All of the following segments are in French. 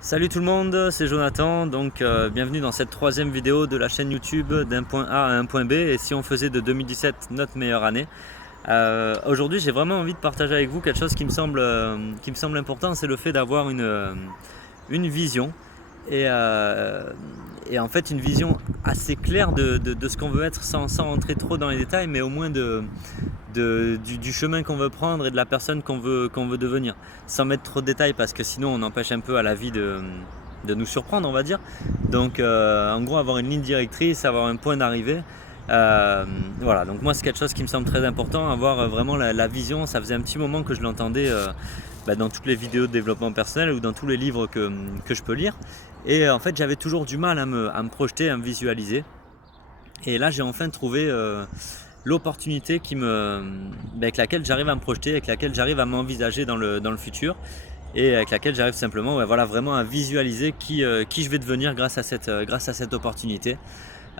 Salut tout le monde, c'est Jonathan, donc bienvenue dans cette troisième vidéo de la chaîne YouTube d'un point A à un point B. Et si on faisait de 2017 notre meilleure année, aujourd'hui j'ai vraiment envie de partager avec vous quelque chose qui me semble important, c'est le fait d'avoir une vision et, euh, et en fait une vision assez claire de ce qu'on veut être sans rentrer trop dans les détails, mais au moins du chemin qu'on veut prendre et de la personne qu'on veut devenir. Sans mettre trop de détails parce que sinon on empêche un peu à la vie de nous surprendre, on va dire. Donc en gros, avoir une ligne directrice, avoir un point d'arrivée. Voilà, donc moi c'est quelque chose qui me semble très important, avoir vraiment la vision. Ça faisait un petit moment que je l'entendais dans toutes les vidéos de développement personnel ou dans tous les livres que je peux lire. Et en fait j'avais toujours du mal à me projeter, à me visualiser. Et là j'ai enfin trouvé l'opportunité avec laquelle j'arrive à me projeter, avec laquelle j'arrive à m'envisager dans le futur et avec laquelle j'arrive simplement voilà, vraiment à visualiser qui je vais devenir grâce à cette opportunité.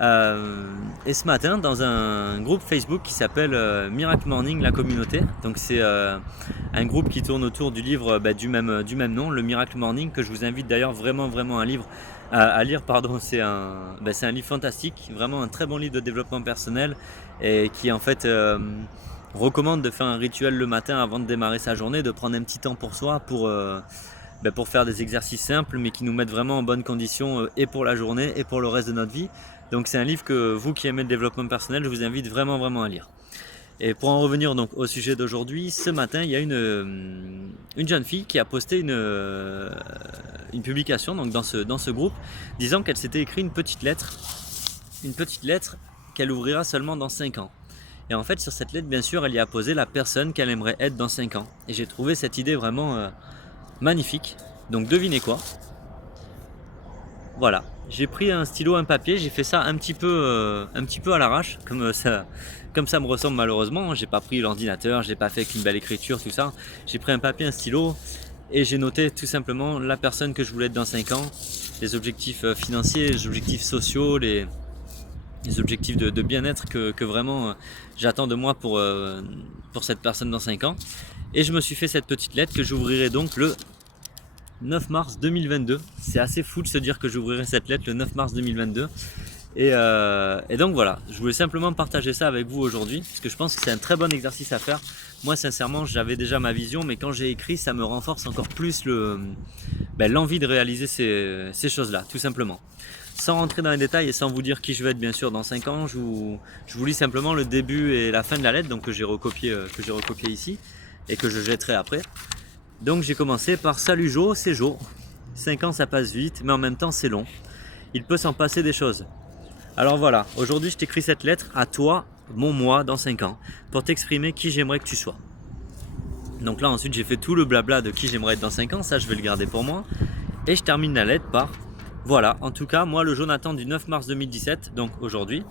Et ce matin, dans un groupe Facebook qui s'appelle Miracle Morning, la communauté, donc c'est un groupe qui tourne autour du livre du même nom, le Miracle Morning, que je vous invite d'ailleurs vraiment à lire. Pardon, c'est un livre fantastique, vraiment un très bon livre de développement personnel et qui en fait recommande de faire un rituel le matin avant de démarrer sa journée, de prendre un petit temps pour soi, pour faire des exercices simples mais qui nous mettent vraiment en bonne condition et pour la journée et pour le reste de notre vie. Donc c'est un livre que vous qui aimez le développement personnel, je vous invite vraiment à lire. Et pour en revenir donc au sujet d'aujourd'hui, ce matin il y a une jeune fille qui a posté une publication donc dans ce groupe disant qu'elle s'était écrit une petite lettre qu'elle ouvrira seulement dans 5 ans. Et en fait sur cette lettre bien sûr elle y a posé la personne qu'elle aimerait être dans 5 ans. Et j'ai trouvé cette idée vraiment magnifique. Donc devinez quoi? Voilà, j'ai pris un stylo, un papier, j'ai fait ça un petit peu à l'arrache, comme ça me ressemble malheureusement. J'ai pas pris l'ordinateur, j'ai pas fait avec une belle écriture, tout ça. J'ai pris un papier, un stylo et j'ai noté tout simplement la personne que je voulais être dans 5 ans, les objectifs financiers, les objectifs sociaux, les objectifs de bien-être que vraiment j'attends de moi pour cette personne dans 5 ans. Et je me suis fait cette petite lettre que j'ouvrirai donc le 9 mars 2022. C'est assez fou de se dire que j'ouvrirai cette lettre le 9 mars 2022. Et donc voilà, je voulais simplement partager ça avec vous aujourd'hui, parce que je pense que c'est un très bon exercice à faire. Moi sincèrement j'avais déjà ma vision, mais quand j'ai écrit ça me renforce encore plus l'envie de réaliser ces choses-là, tout simplement. Sans rentrer dans les détails et sans vous dire qui je vais être bien sûr dans 5 ans, je vous lis simplement le début et la fin de la lettre donc que j'ai recopié ici et que je jetterai après. Donc j'ai commencé par Salut Jo, c'est Jo. 5 ans ça passe vite, mais en même temps c'est long. Il peut s'en passer des choses. Alors voilà, aujourd'hui je t'écris cette lettre à toi, mon moi, dans 5 ans, pour t'exprimer qui j'aimerais que tu sois. Donc là ensuite j'ai fait tout le blabla de qui j'aimerais être dans 5 ans, ça je vais le garder pour moi. Et je termine la lettre par voilà, en tout cas moi le Jonathan du 9 mars 2017, donc aujourd'hui,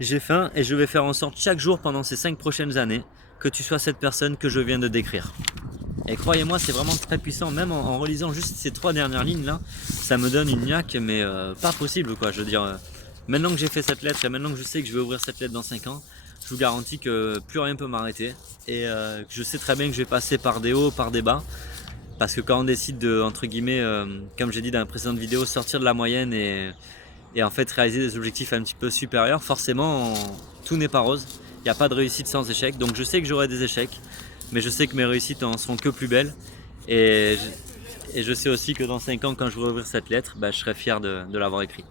j'ai faim et je vais faire en sorte chaque jour pendant ces 5 prochaines années que tu sois cette personne que je viens de décrire. Et croyez-moi, c'est vraiment très puissant, même en relisant juste ces 3 dernières lignes là, ça me donne une niaque, mais pas possible quoi. Je veux dire, maintenant que j'ai fait cette lettre et maintenant que je sais que je vais ouvrir cette lettre dans 5 ans, je vous garantis que plus rien peut m'arrêter. Et que je sais très bien que je vais passer par des hauts, par des bas. Parce que quand on décide de, entre guillemets, comme j'ai dit dans la précédente vidéo, sortir de la moyenne et en fait réaliser des objectifs un petit peu supérieurs, forcément tout n'est pas rose. Il n'y a pas de réussite sans échec. Donc je sais que j'aurai des échecs, mais je sais que mes réussites en seront que plus belles. Et je sais aussi que dans 5 ans, quand je vais ouvrir cette lettre, je serai fier de l'avoir écrit.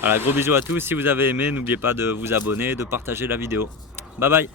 Voilà, gros bisous à tous. Si vous avez aimé, n'oubliez pas de vous abonner et de partager la vidéo. Bye bye.